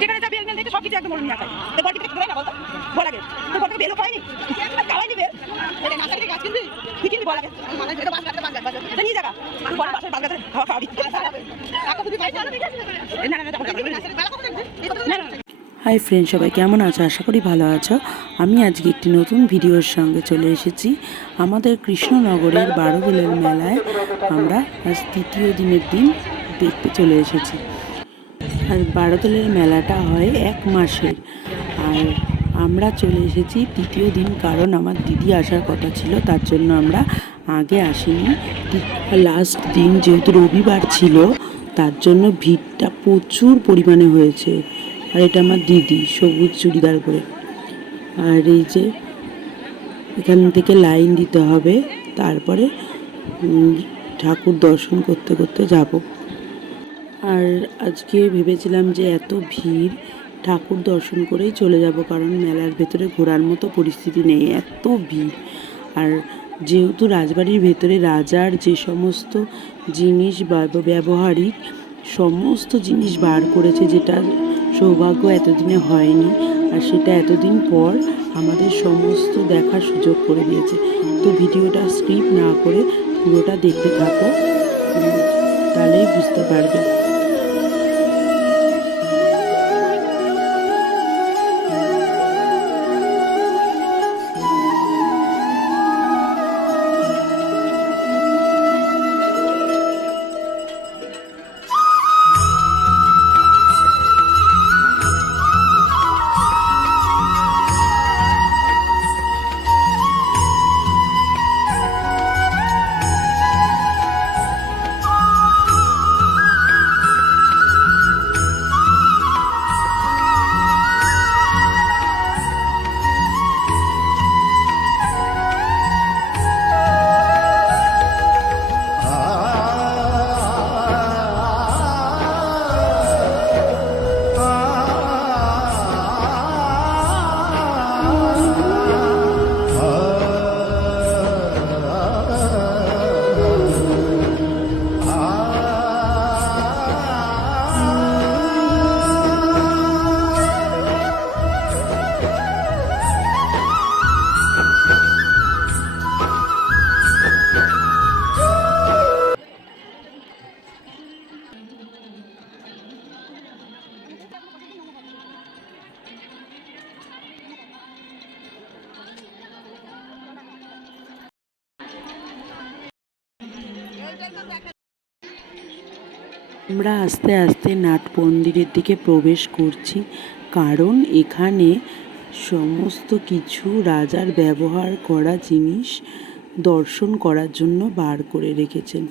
যেখানে যা bell mail দেখে সবকিছু একদম মরণ নিয়ে আসে তো বড় কিছু দেয় না বলতো বলা গে তো বড় বেলও পাইনি খাওয়াই নিবে এটা নাসা থেকে গাছ কিনবি তুই কিনবি বলা গে মানে এটা বাস কাটতে বাস নিয়ে যাবা তুই বড় বাসে বাস কাটতে খাওয়া খাওয়াবি টাকা তুই পাইছ না না না। হাই ফ্রেন্ড, সবাই কেমন আছো? আশা করি ভালো আছো। আমি আজকে একটি নতুন ভিডিওর সঙ্গে চলে এসেছি। আমাদের কৃষ্ণনগরের বারোদোলের মেলায় আমরা আজ তৃতীয় দিনের দিন দেখতে চলে এসেছি। আর বারোদোলের মেলাটা হয় এক মাসের, আর আমরা চলে এসেছি তৃতীয় দিন, কারণ আমার দিদি আসার কথা ছিল, তার জন্য আমরা আগে আসিনি। লাস্ট দিন যেহেতু রবিবার ছিল, তার জন্য ভিড়টা প্রচুর পরিমাণে হয়েছে। আর এটা আমার দিদি, সবুজ চুড়িদার পরে। আর এই যে এখান থেকে লাইন দিতে হবে, তারপরে ঠাকুর দর্শন করতে করতে যাব। আর আজকে ভেবেছিলাম যে এত ভিড়, ঠাকুর দর্শন করেই চলে যাব, কারণ মেলার ভেতরে ঘোরার মতো পরিস্থিতি নেই, এত ভিড়। আর যেহেতু রাজবাড়ির ভেতরে রাজার যে সমস্ত জিনিস বা ব্যবহারিক সমস্ত জিনিস বার করেছে, যেটা সৌভাগ্য এতদিনে হয়নি, আর সেটা এতদিন পর আমাদের সমস্ত দেখার সুযোগ করে দিয়েছে। তো ভিডিওটা স্কিপ না করে পুরোটা দেখতে থাকো, তাহলেই বুঝতে পারবে। আমরা আস্তে আস্তে নাট মন্দিরের দিকে প্রবেশ করছি, কারণ এখানে সমস্ত কিছু রাজার ব্যবহার করা জিনিস দর্শন করার জন্য বার করে রেখেছেন।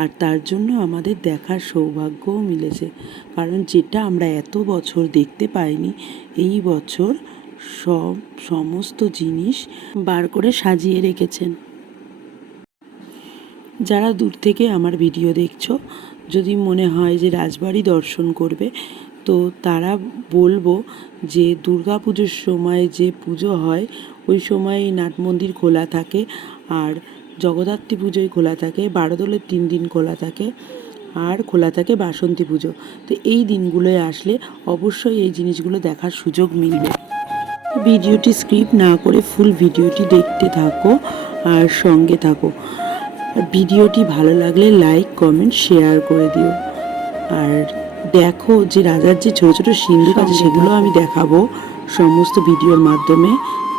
আর তার জন্য আমাদের দেখার সৌভাগ্যও মিলেছে, কারণ যেটা আমরা এত বছর দেখতে পাইনি, এই বছর সমস্ত জিনিস বার করে সাজিয়ে রেখেছেন। যারা দূর থেকে আমার ভিডিও দেখছো, যদি মনে হয় যে রাজবাড়ি দর্শন করবে, তো তারা বলবো যে দুর্গা পুজোর সময় যে পুজো হয়, ওই সময় এই নাট মন্দির খোলা থাকে, আর জগদ্ধাত্রী পুজোয় খোলা থাকে, বারোদোলের 3 দিন খোলা থাকে, আর খোলা থাকে বাসন্তী পুজো। তো এই দিনগুলোয় আসলে অবশ্যই এই জিনিসগুলো দেখার সুযোগ মিলবে। ভিডিওটি স্কিপ না করে ফুল ভিডিওটি দেখতে থাকো আর সঙ্গে থাকো। ভিডিওটি ভালো লাগলে লাইক, কমেন্ট, শেয়ার করে দিও। আর দেখো যে রাজার যে ছোট ছোট সিন্ধুক আছে, সেগুলো আমি দেখাবো সমস্ত ভিডিওর মাধ্যমে।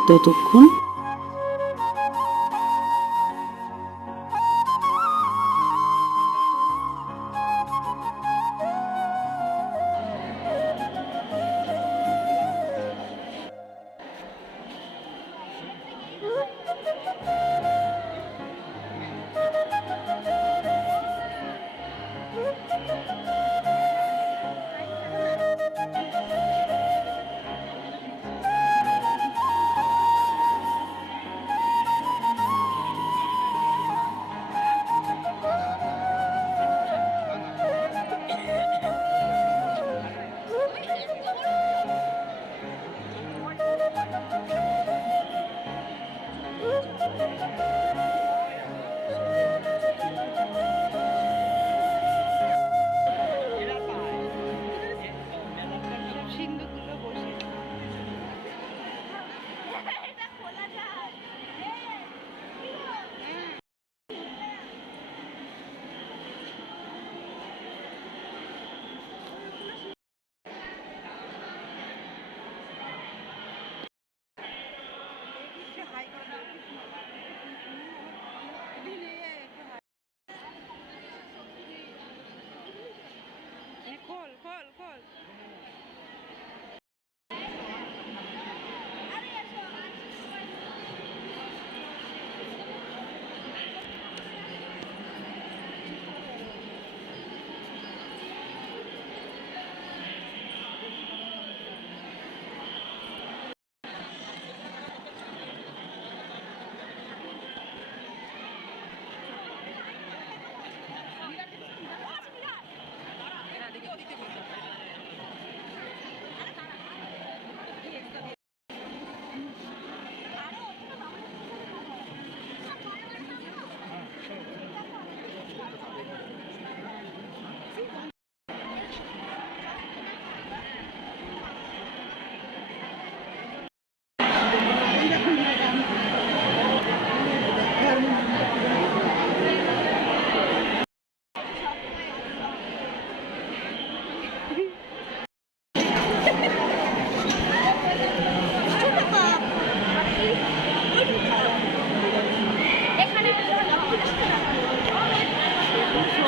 ততক্ষণ সিন্ধুগুলো বসে খোল খোল খোল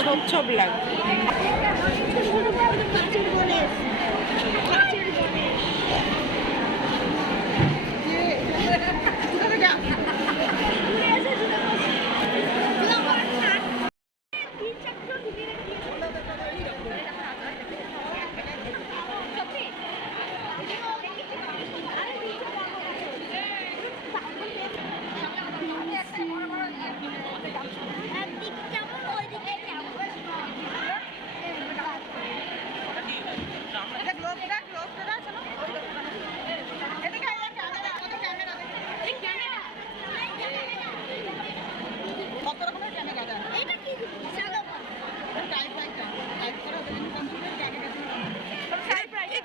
ছোপ ছোপ লাগবে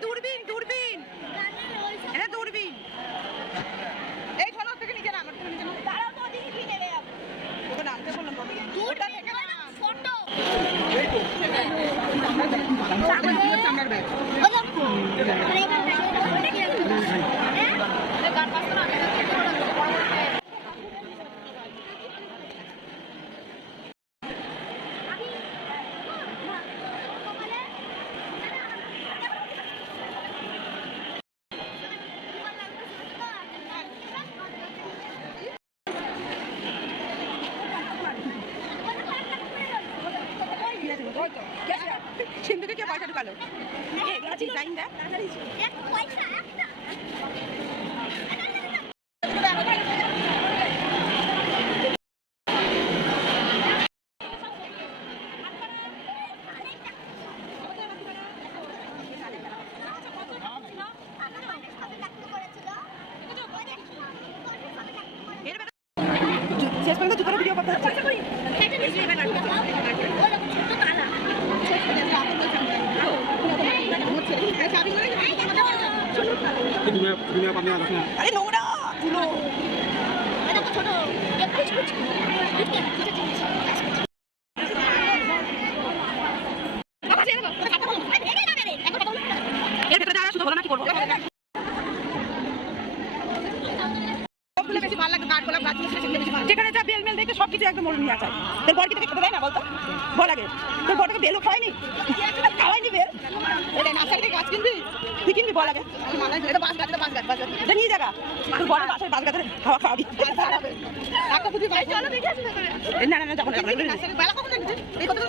দূরবীন দূরবীন এটা দূরবীন এই খোলো থেকে নিচে নাম দাঁড়াও তো ওদিকে কি নেবে তোকে নামতে বললাম দূরটা থেকে না ছোট সামনের ব্যাগ ও দেখো মানে এটা গান বাজতো না সিন্ধুকে কে পয়সা ঢুকালো ডিজাইন দেখ শেষ পর্যন্ত জুতোর ভিডিও করতে হচ্ছে আরে নোংরা ধুলো ছোট এর ভেতরে যারা শুধু বলো না কি করবো বেশি ভালো লাগে কাঠ গোলাপ গাছ যেখানে যা বেল মেল দেখে সবকিছু একদম মরুন নিয়ে আসা তোর বড় থেকে খেতে দেয় না বলতো বল আগে তোর বড়কে বেলও খাওয়াইনি খাওয়াইনি বেল এটা নার্সারি থেকে গাছ কিনবি তুই কিনবি বল আগে এটা বাঁশ গাছ এটা নিয়ে যাগা তোর বড় বাসায় বাঁশ গাছের খাওয়া খাওয়াবি না না না যখন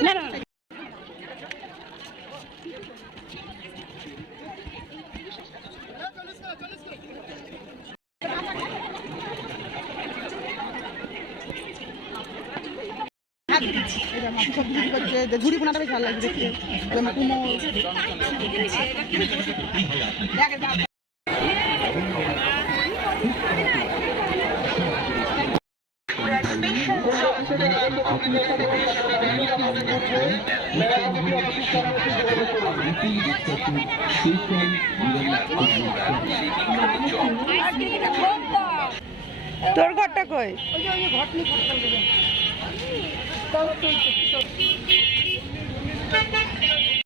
না না ঝুড়ি পোনাটা বেশ ভালো লাগছে দেখতে কুমোর তোর ঘরটা কই?